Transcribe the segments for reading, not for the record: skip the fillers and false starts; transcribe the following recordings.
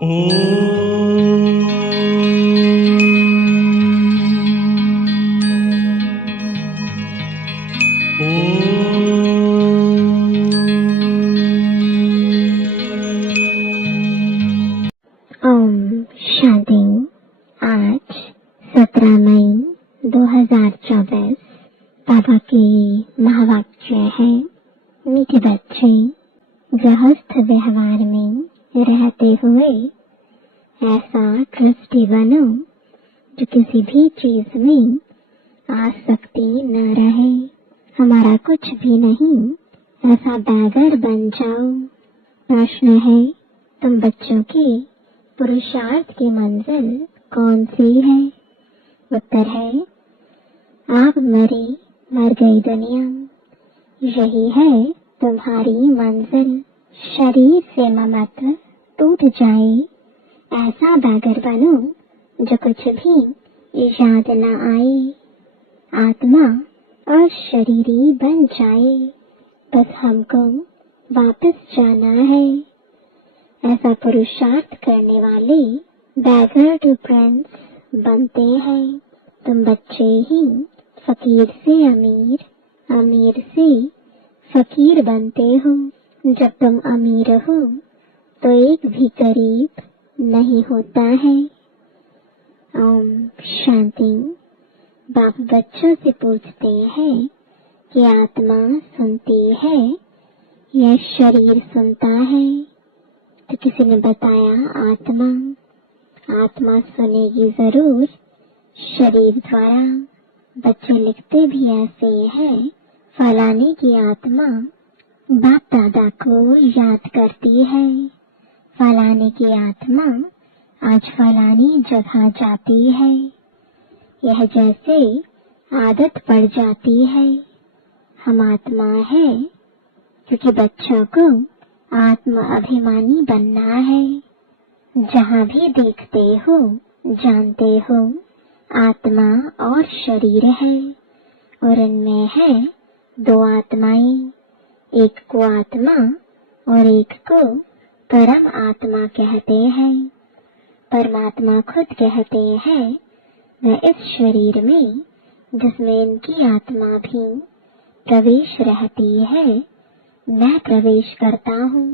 ओम शांति। आज 17 मई 2024 बाबा के महावाक्य है। मीठे बच्चे, गृहस्थ व्यवहार में रहते हुए ऐसा दृष्टि बनो जो किसी भी चीज में आसक्ति न रहे। हमारा कुछ भी नहीं, ऐसा बैगर बन जाओ। प्रश्न है, तुम बच्चों के पुरुषार्थ की मंजिल कौन सी है? उत्तर है, आप मर गई दुनिया। यही है तुम्हारी मंजिल। शरीर से ममत्व टूट जाए, ऐसा बैगर बनो जो कुछ भी याद न आए। आत्मा और शरीरी बन जाए, बस हमको वापस जाना है। ऐसा पुरुषार्थ करने वाले बैगर टू प्रिंस बनते हैं। तुम बच्चे ही फकीर से अमीर, अमीर से फकीर बनते हो। जब तुम अमीर हो तो एक भी गरीब नहीं होता है। ओम शांति। बाप बच्चों से पूछते हैं कि आत्मा सुनती है या शरीर सुनता है? तो किसी ने बताया आत्मा सुनेगी जरूर शरीर द्वारा। बच्चे लिखते भी ऐसे हैं, फलाने की आत्मा बाप दादा को याद करती है। फलाने की आत्मा आज फलानी जगह जाती है। यह जैसे आदत पड़ जाती है। हम आत्मा है क्योंकि बच्चों को आत्म अभिमानी बनना है। जहाँ भी देखते हो जानते हो आत्मा और शरीर है, और इनमें है दो आत्माएं। एक को आत्मा और एक को परम आत्मा कहते हैं। परमात्मा खुद कहते हैं, मैं इस शरीर में जिसमें इनकी आत्मा भी प्रवेश रहती है, मैं प्रवेश करता हूँ।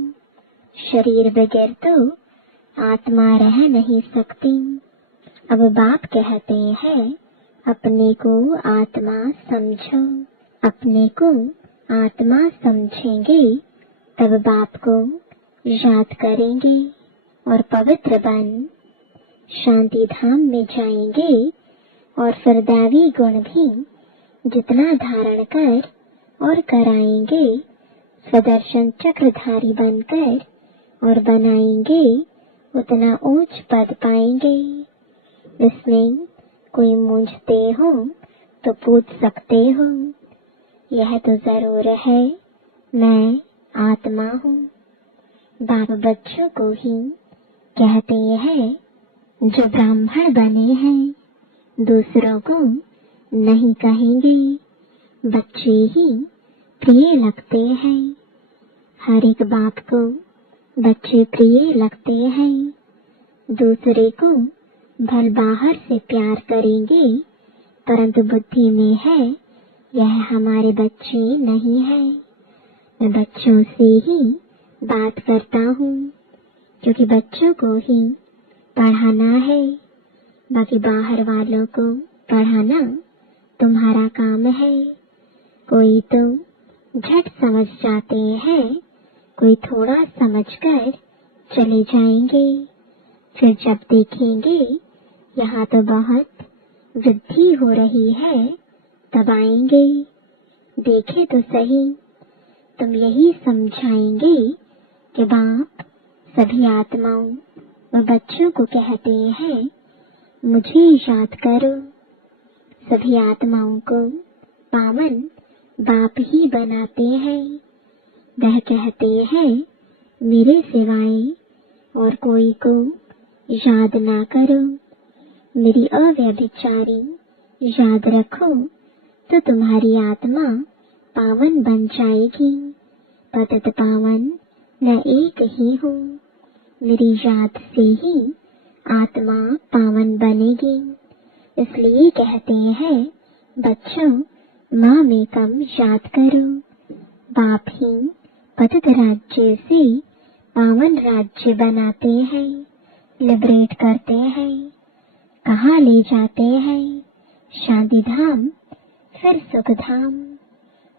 शरीर बगैर तो आत्मा रह नहीं सकती। अब बाप कहते हैं, अपने को आत्मा समझो। अपने को आत्मा समझेंगे तब बाप को याद करेंगे और पवित्र बन शांति धाम में जाएंगे। और फिर दैवी गुण भी जितना धारण कर और कराएंगे, स्वदर्शन चक्रधारी बनकर और बनाएंगे, उतना ऊंच पद पाएंगे। इसमें कोई मूंझते हो तो पूछ सकते हो, यह तो जरूर है मैं आत्मा हूँ। बाप बच्चों को ही कहते हैं, जो ब्राह्मण बने हैं दूसरों को नहीं कहेंगे। बच्चे ही प्रिय लगते हैं। हर एक बाप को बच्चे प्रिय लगते हैं। दूसरे को भल बाहर से प्यार करेंगे, परंतु बुद्धि में है यह हमारे बच्चे नहीं है। मैं बच्चों से ही बात करता हूँ क्योंकि बच्चों को ही पढ़ाना है। बाकी बाहर वालों को पढ़ाना तुम्हारा काम है। कोई तो झट समझ जाते हैं, कोई थोड़ा समझकर चले जाएंगे। फिर जब देखेंगे यहाँ तो बहुत वृद्धि हो रही है, तब आएंगे। देखे तो सही, तुम यही समझाएंगे कि बाप सभी आत्माओं व बच्चों को कहते हैं, मुझे याद करो। सभी आत्माओं को पावन बाप ही बनाते हैं। वह कहते हैं, मेरे सिवाय और कोई को याद ना करो। मेरी अव्यभिचारी याद रखो तो तुम्हारी आत्मा पावन बन जाएगी। पतित पावन मैं एक ही हूँ। मेरी याद से ही आत्मा पावन बनेगी। इसलिए कहते हैं बच्चों, माँ में कम याद करो। बाप ही पतित राज्य से पावन राज्य बनाते हैं, लिबरेट करते हैं, कहाँ ले जाते हैं? शांति धाम, फिर सुख धाम।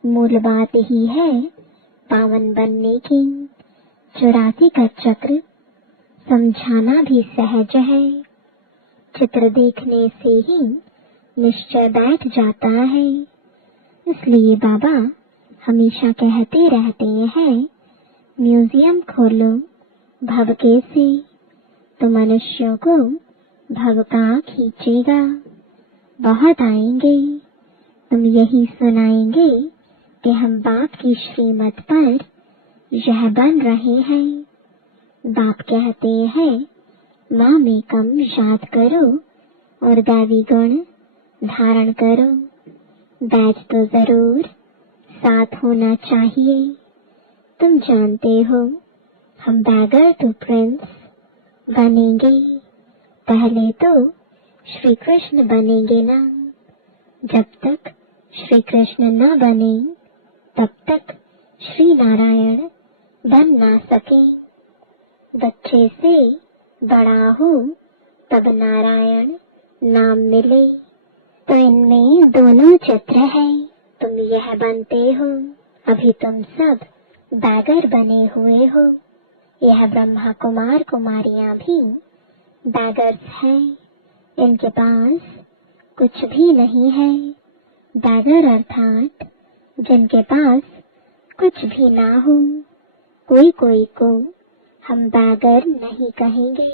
मूल बात ही है पावन बनने की। 84 का चक्र समझाना भी सहज है। चित्र देखने से ही निश्चय बैठ जाता है। इसलिए बाबा हमेशा कहते रहते हैं, म्यूजियम खोलो भव के से, तो मनुष्यों को भव का खींचेगा। बहुत आएंगे, तुम यही सुनाएंगे कि हम बाप की श्रीमत पर यह बन रहे हैं। बाप कहते हैं माँ में कम याद करो और दैवी गुण धारण करो। बैच तो जरूर साथ होना चाहिए। तुम जानते हो हम बैगर तो प्रिंस बनेंगे। पहले तो श्री कृष्ण बनेंगे ना। जब तक श्री कृष्ण न बने तब तक श्री नारायण बन ना सके। बच्चे से बड़ा हो तब नारायण नाम मिले। तो इनमें दोनों चित्र है। तुम यह बनते हो, अभी तुम सब बैगर बने हुए हो। यह ब्रह्मा कुमार कुमारियां भी बैगर्स हैं। इनके पास कुछ भी नहीं है। बैगर अर्थात जिनके पास कुछ भी ना हो। कोई कोई को हम बैगर नहीं कहेंगे।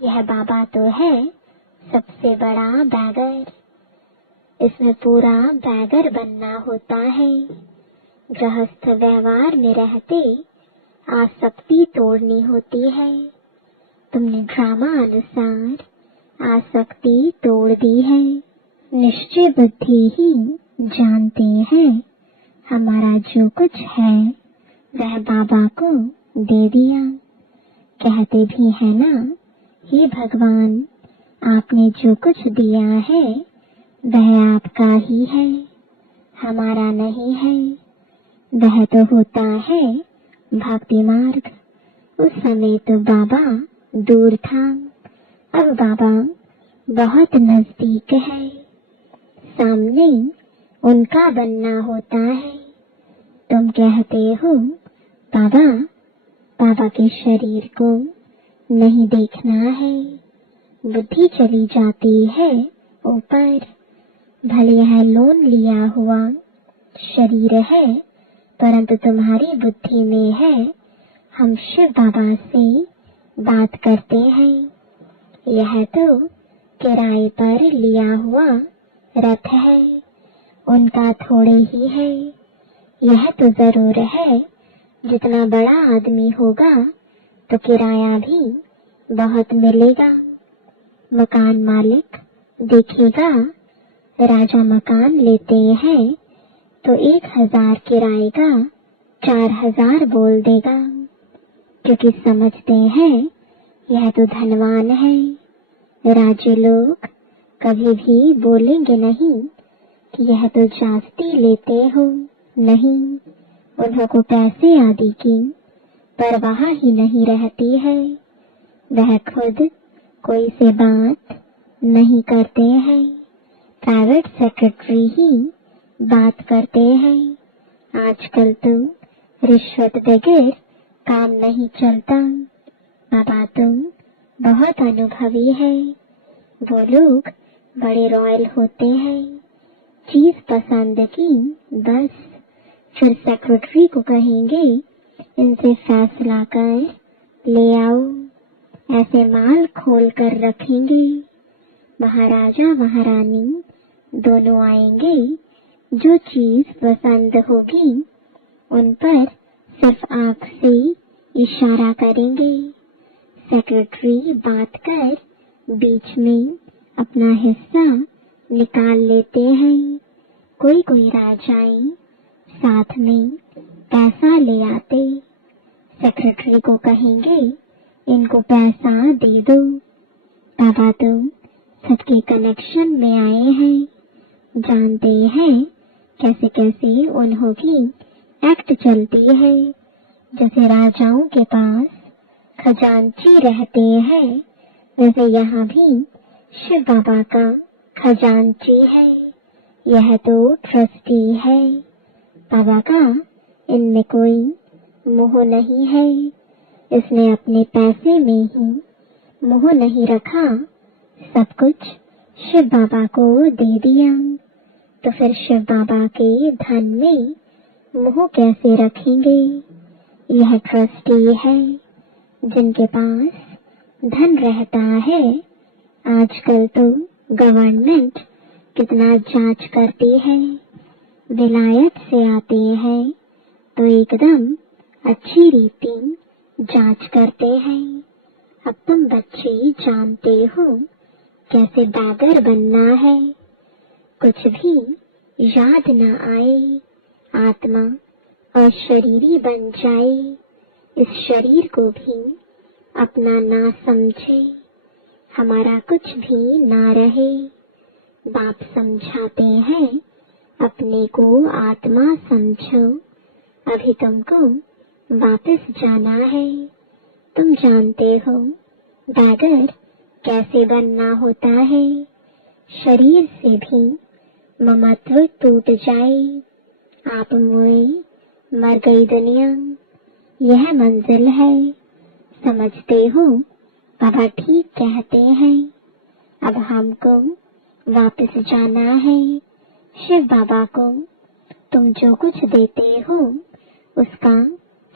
यह बाबा तो है सबसे बड़ा बैगर। इसमें पूरा बैगर बनना होता है। गृहस्थ व्यवहार में रहते आसक्ति तोड़नी होती है। तुमने ड्रामा अनुसार आसक्ति तोड़ दी है। निश्चय बुद्धि ही जानते हैं हमारा जो कुछ है वह बाबा को दे दिया। कहते भी है ना, हे भगवान, आपने जो कुछ दिया है वह आपका ही है, हमारा नहीं है। वह तो होता है भक्ति मार्ग। उस समय तो बाबा दूर था, अब बाबा बहुत नजदीक है। सामने उनका बनना होता है। तुम कहते हो बाबा, बाबा के शरीर को नहीं देखना है। बुद्धि चली जाती है ऊपर। भले यह लोन लिया हुआ शरीर है, परंतु तुम्हारी बुद्धि में है हम शिव बाबा से बात करते हैं। यह तो किराए पर लिया हुआ रथ है, उनका थोड़े ही है। यह तो जरूर है जितना बड़ा आदमी होगा तो किराया भी बहुत मिलेगा। मकान मालिक देखेगा राजा मकान लेते हैं तो 1000 किराए का 4000 बोल देगा, क्योंकि समझते हैं यह तो धनवान है। राजे लोग कभी भी बोलेंगे नहीं कि यह तो जास्ती लेते हो। नहीं, उन्हों को पैसे आदि की परवाह ही नहीं रहती है। वह खुद कोई से बात नहीं करते हैं। प्राइवेट सेक्रेटरी ही बात करते हैं। आजकल तो रिश्वत बगैर काम नहीं चलता। बाबा तुम बहुत अनुभवी है। वो लोग बड़े रॉयल होते हैं। चीज पसंद की बस, फिर सेक्रेटरी को कहेंगे इनसे फैसला कर ले आओ। ऐसे माल खोल कर रखेंगे। महाराजा महारानी दोनों आएंगे। जो चीज पसंद होगी उन पर सिर्फ आंख से इशारा करेंगे। सेक्रेटरी बात कर बीच में अपना हिस्सा निकाल लेते हैं। कोई कोई राजाएं साथ में पैसा ले आते। सेक्रेटरी को कहेंगे इनको पैसा दे दो। बाबा तो सबके कनेक्शन में आए हैं, जानते हैं कैसे कैसे उन्हों की एक्ट चलती है। जैसे राजाओं के पास खजांची रहते हैं, वैसे यहाँ भी शिव बाबा का खजांची है। यह तो ट्रस्टी है। बाबा का इनमें कोई मोह नहीं है। इसने अपने पैसे में ही मोह नहीं रखा, सब कुछ शिव बाबा को दे दिया। तो फिर शिव बाबा के धन में मोह कैसे रखेंगे? यह ट्रस्टी है जिनके पास धन रहता है। आजकल तो गवर्नमेंट कितना जांच करती है। विलायत से आते हैं तो एकदम अच्छी रीति जांच करते हैं। अब तुम बच्चे जानते हो कैसे बैगर बनना है। कुछ भी याद न आए, आत्मा अशरीरी बन जाए, इस शरीर को भी अपना ना समझे, हमारा कुछ भी ना रहे। बाप समझाते हैं अपने को आत्मा समझो, अभी तुमको वापस जाना है। तुम जानते हो बैगर कैसे बनना होता है। शरीर से भी ममत्व टूट जाए, आप मुए मर गई दुनिया, यह मंजिल है। समझते हो बाबा ठीक कहते हैं। अब हमको वापस जाना है शिव बाबा को। तुम जो कुछ देते हो उसका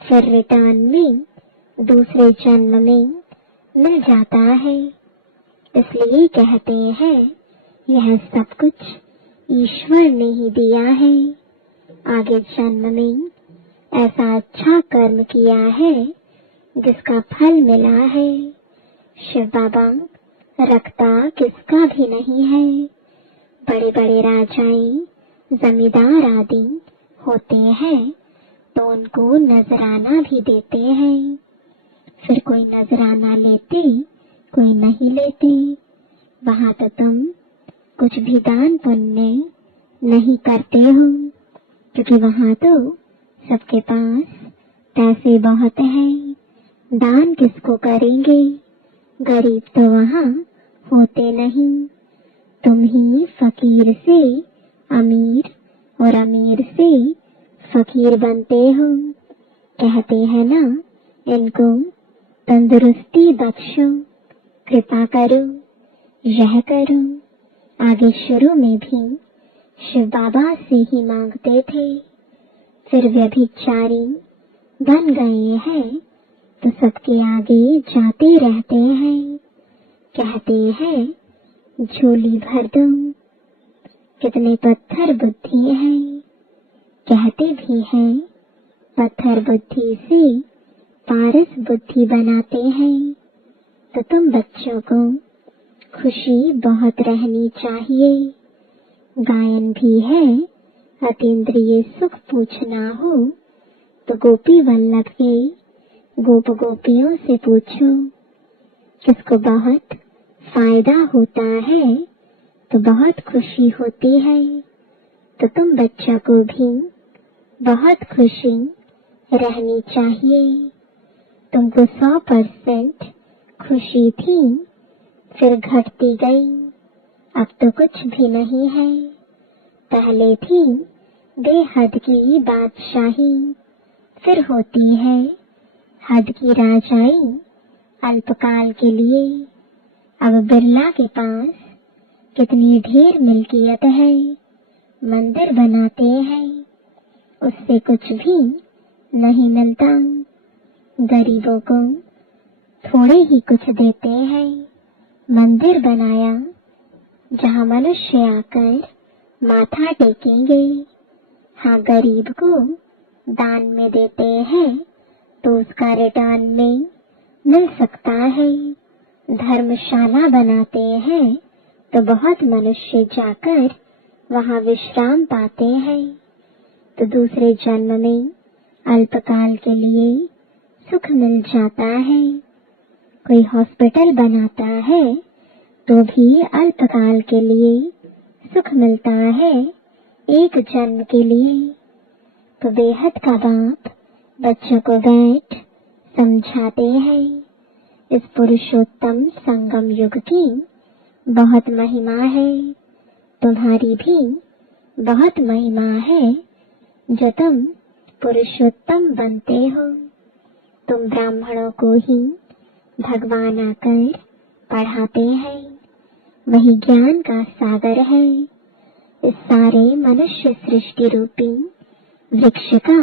फिर रिटर्न में दूसरे जन्म में मिल जाता है। इसलिए कहते हैं यह सब कुछ ईश्वर ने ही दिया है। आगे जन्म में ऐसा अच्छा कर्म किया है जिसका फल मिला है। शिव बाबा रखता किसका भी नहीं है। बड़े बड़े राजाएं जमींदार आदि होते हैं तो उनको नजराना भी देते हैं। फिर कोई नजराना लेते, कोई नहीं लेते। वहां तो तुम कुछ भी दान पुण्य नहीं करते हो, क्योंकि वहां तो सबके पास पैसे बहुत हैं। दान किसको करेंगे? गरीब तो वहां होते नहीं। तुम ही फकीर से अमीर और अमीर से फकीर बनते हो। कहते हैं ना, इनको तंदुरुस्ती बख्शो, कृपा करो, यह करो। आगे शुरू में भी शिव बाबा से ही मांगते थे, फिर व्यभिचारी बन गए हैं तो सबके आगे जाते रहते हैं। कहते हैं झोली भर दो, कितने पत्थर बुद्धि हैं। कहते भी हैं पत्थर बुद्धि से पारस बुद्धि बनाते हैं। तो तुम बच्चों को खुशी बहुत रहनी चाहिए। गायन भी है, अतीन्द्रिय सुख पूछना हो तो गोपी वल्लभ के गोप गोपियों से पूछो। किसको बहुत फायदा होता है तो बहुत खुशी होती है। तो तुम बच्चों को भी बहुत खुशी रहनी चाहिए। तुमको 100% खुशी थी, फिर घटती गई, अब तो कुछ भी नहीं है। पहले थी बेहद की बादशाही, फिर होती है हद की राजाई अल्पकाल के लिए। अब बिरला के पास कितनी ढेर मिल्कियत है, मंदिर बनाते हैं, उससे कुछ भी नहीं मिलता। गरीबों को थोड़े ही कुछ देते हैं। मंदिर बनाया जहाँ मनुष्य आकर माथा टेकेंगे। हाँ, गरीब को दान में देते हैं तो उसका रिटर्न में मिल सकता है। धर्मशाला बनाते हैं तो बहुत मनुष्य जाकर वहाँ विश्राम पाते हैं। तो दूसरे जन्म में अल्पकाल के लिए सुख मिल जाता है। कोई हॉस्पिटल बनाता है तो भी अल्पकाल के लिए सुख मिलता है, एक जन्म के लिए। तो बेहद का बाप बच्चों को बैठ समझाते हैं, इस पुरुषोत्तम संगम युग की बहुत महिमा है, तुम्हारी भी बहुत महिमा है जो तुम पुरुषोत्तम बनते हो। तुम ब्राह्मणों को ही भगवान आकर पढ़ाते हैं, वही ज्ञान का सागर है। इस सारे मनुष्य सृष्टि रूपी वृक्ष का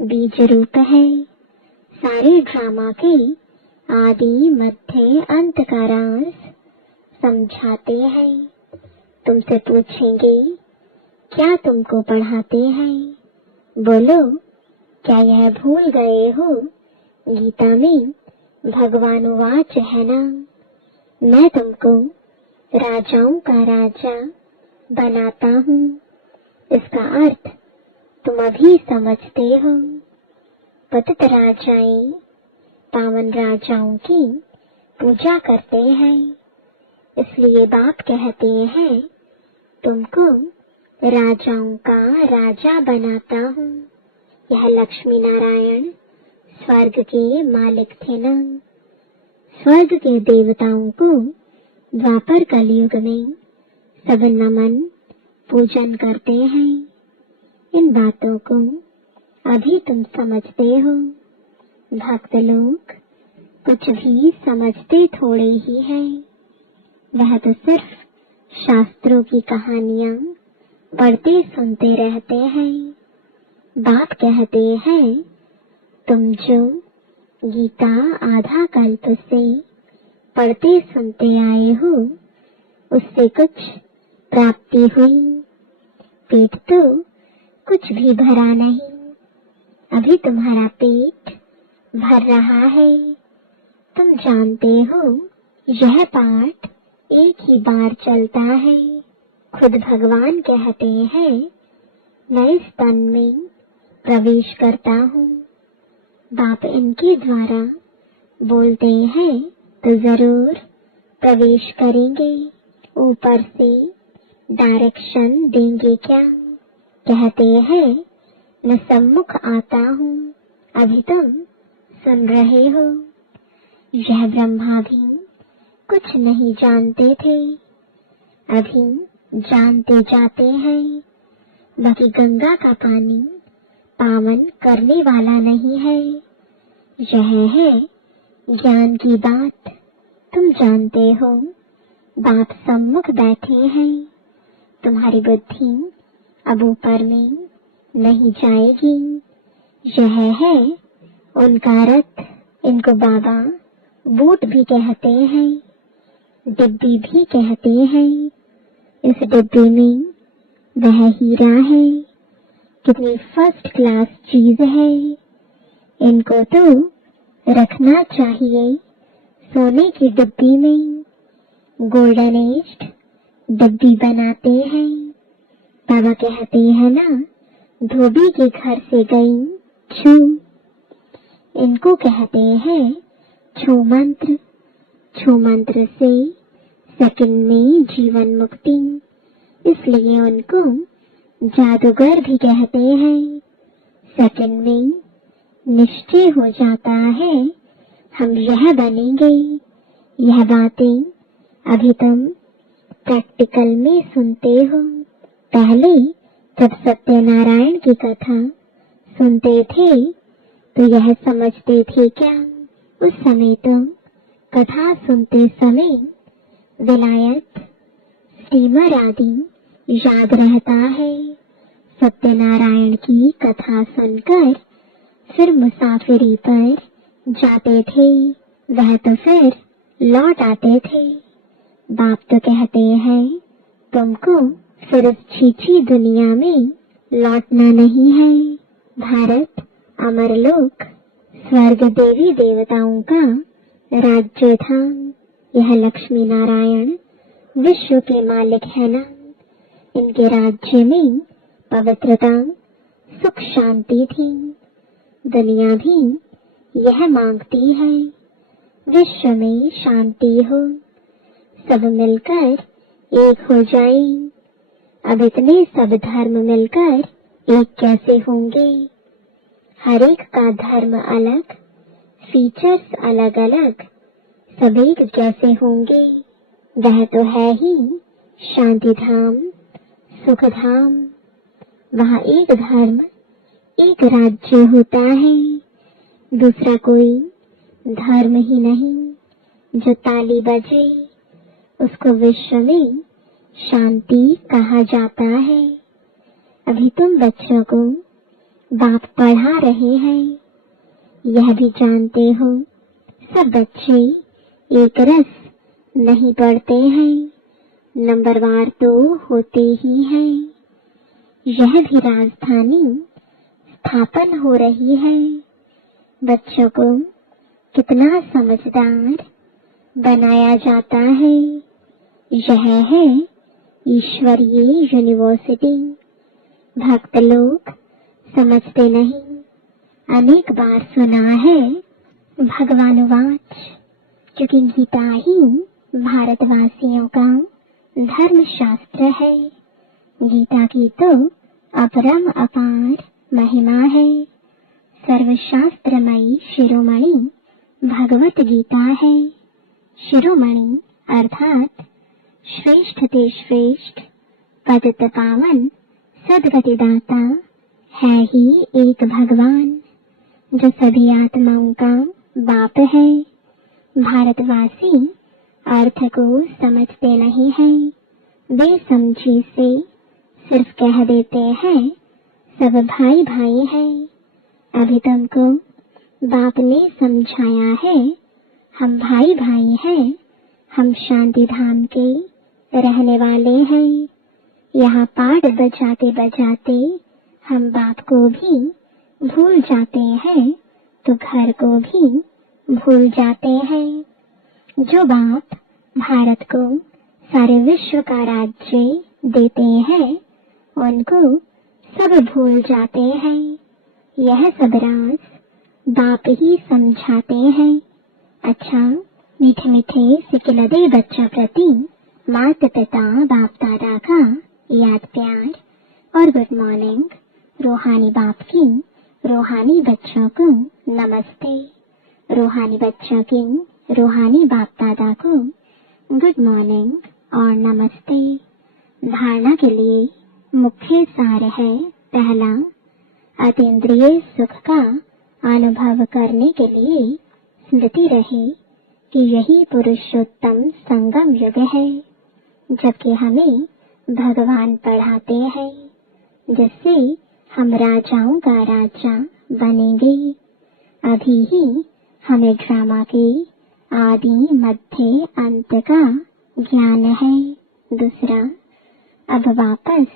बीज रूप है। सारे ड्रामा के आदि मध्य अंत का राज समझाते हैं। तुमसे पूछेंगे क्या तुमको पढ़ाते हैं, बोलो क्या यह भूल गए हो, गीता में भगवान वाच है ना, मैं तुमको राजाओं का राजा बनाता हूँ। इसका अर्थ तुम अभी समझते हो। पतित राजाएं पावन राजाओं की पूजा करते हैं, इसलिए बाप कहते हैं तुमको राजाओं का राजा बनाता हूँ। यह लक्ष्मी नारायण स्वर्ग के मालिक थे ना। स्वर्ग के देवताओं को द्वापर कलयुग में सब नमन पूजन करते हैं। इन बातों को अभी तुम समझते हो। भक्त लोग कुछ भी समझते थोड़े ही हैं, वह तो सिर्फ शास्त्रों की कहानियां पढ़ते सुनते रहते हैं। बाप कहते हैं तुम जो गीता आधा कल्प से पढ़ते सुनते आए हो, उससे कुछ प्राप्ति हुई, पेट तो कुछ भी भरा नहीं, अभी तुम्हारा पेट भर रहा है। तुम जानते हो यह पाठ एक ही बार चलता है। खुद भगवान कहते हैं मैं इस तन में प्रवेश करता हूँ। बाप इनके द्वारा बोलते हैं तो जरूर प्रवेश करेंगे, ऊपर से डायरेक्शन देंगे क्या। कहते हैं मैं सम्मुख आता हूँ, अभी तुम सुन रहे हो। यह ब्रह्मा भी कुछ नहीं जानते थे, अभी जानते जाते हैं। बाकी गंगा का पानी पावन करने वाला नहीं है, यह है ज्ञान की बात। तुम जानते हो बाप सम्मुख बैठे हैं, तुम्हारी बुद्धि अब ऊपर में नहीं जाएगी। यह है उनका रथ। इनको बाबा बूट भी कहते हैं, डिब्बी भी कहते हैं। इस डिब्बी में वह हीरा है, कितनी फर्स्ट क्लास चीज है। इनको तो रखना चाहिए सोने की डिब्बी में। गोल्डन एज्ड डिब्बी बनाते हैं। बाबा कहते हैं ना धोबी के घर से गई छू, इनको कहते हैं छू मंत्र। छू मंत्र से सेकंड में जीवन मुक्ति, इसलिए उनको जादूगर भी कहते हैं। सेकंड में निश्चय हो जाता है हम यह बनेंगे। यह बातें अभी तुम प्रैक्टिकल में सुनते हो। पहले जब सत्यनारायण की कथा सुनते थे तो यह समझते थे क्या, उस समय तो कथा सुनते समय विलायत स्टीमर आदि याद रहता है। सत्यनारायण की कथा सुनकर फिर मुसाफिरी पर जाते थे, वह तो फिर लौट आते थे। बाप तो कहते हैं तुमको फिर इस छीछी दुनिया में लौटना नहीं है। भारत अमरलोक स्वर्ग देवी देवताओं का राज्य था। यह लक्ष्मी नारायण विश्व के मालिक है ना। इनके राज्य में पवित्रता सुख शांति थी। दुनिया भी यह मांगती है विश्व में शांति हो, सब मिलकर एक हो जाएं। अब इतने सब धर्म मिलकर एक कैसे होंगे? हर एक का धर्म अलग, फीचर्स अलग अलग, सब एक कैसे होंगे? वह तो है ही शांति धाम, सुख धाम। वहाँ एक धर्म, एक राज्य होता है, दूसरा कोई धर्म ही नहीं। जो ताली बजे उसको विश्व में शांति कहा जाता है। अभी तुम बच्चों को बाप पढ़ा रहे हैं, यह भी जानते हो सब बच्चे एक रस नहीं पढ़ते हैं, नंबरवार तो होते ही हैं। यह भी राजधानी स्थापन हो रही है। बच्चों को कितना समझदार बनाया जाता है। यह है ईश्वरीय यूनिवर्सिटी। भक्त लोग समझते नहीं। अनेक बार सुना है भगवानुवाच, क्योंकि गीता ही भारतवासियों का धर्म शास्त्र है। गीता की तो अपरम अपार महिमा है। सर्वशास्त्रमयी शिरोमणि भगवत गीता है। शिरोमणि अर्थात श्रेष्ठ ते श्रेष्ठ, पतित पावन, सद्गतिदाता है ही एक भगवान, जो सभी आत्माओं का बाप है। भारतवासी अर्थ को समझते नहीं हैं। बेसमझी से सिर्फ कह देते हैं सब भाई भाई हैं। अभी तुमको बाप ने समझाया है हम भाई भाई हैं, हम शांति धाम के रहने वाले हैं। यहाँ पाठ बजाते बजाते हम बाप को भी भूल जाते हैं, तो घर को भी भूल जाते हैं। जो बाप भारत को सारे विश्व का राज्य देते हैं, उनको सब भूल जाते हैं। यह सब राज बाप ही समझाते हैं। अच्छा, मीठे मीठे सिकिलदे बच्चों प्रति माता पिता बाप दादा का याद प्यार और गुड मॉर्निंग। रूहानी बाप की रूहानी बच्चों को नमस्ते। रूहानी बच्चों की रूहानी बाप दादा को गुड मॉर्निंग और नमस्ते। धारणा के लिए मुख्य सार है, पहला, अतीन्द्रिय सुख का अनुभव करने के लिए स्मृति रहे कि यही पुरुषोत्तम संगम युग है, जबकि हमें भगवान पढ़ाते हैं जिससे हम राजाओं का राजा बनेंगे। अभी ही हमें ड्रामा के आदि मध्य अंत का ज्ञान है। दूसरा, अब वापस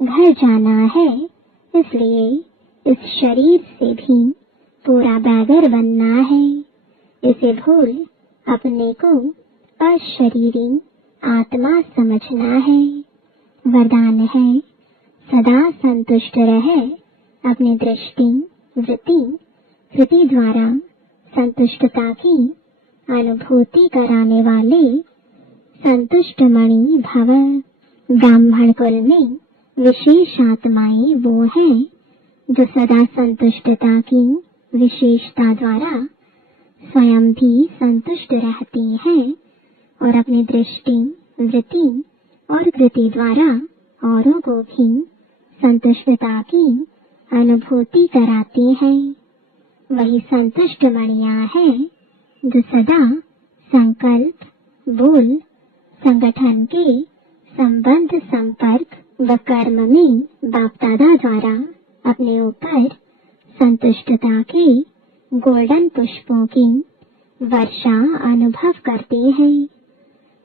घर जाना है, इसलिए इस शरीर से भी पूरा बैगर बनना है। इसे भूल अपने को अशरीरी आत्मा समझना है। वरदान है, सदा संतुष्ट रहे। अपनी दृष्टि, वृत्ति, कृति द्वारा संतुष्टता की अनुभूति कराने वाले संतुष्ट मणि भव। ब्राह्मण कुल में विशेष आत्माएं वो हैं जो सदा संतुष्टता की विशेषता द्वारा स्वयं भी संतुष्ट रहती हैं और अपनी दृष्टि, वृत्ति और कृति द्वारा औरों को भी संतुष्टता की अनुभूति कराती हैं। वही संतुष्ट मणियां हैं जो सदा संकल्प, बोल, संगठन के संबंध, संपर्क व कर्म में बाप दादा द्वारा अपने ऊपर संतुष्टता के गोल्डन पुष्पों की वर्षा अनुभव करते हैं।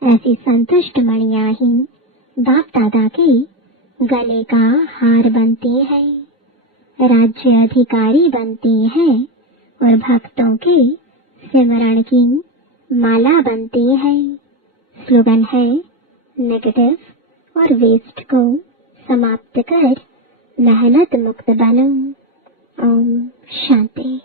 ऐसी संतुष्ट मणियां ही बाप दादा के गले का हार बनती हैं, राज्य अधिकारी बनती हैं और भक्तों के सिमरण की माला बनती है। स्लोगन है, नेगेटिव और वेस्ट को समाप्त कर मेहनत मुक्त बनो। ओम शांति।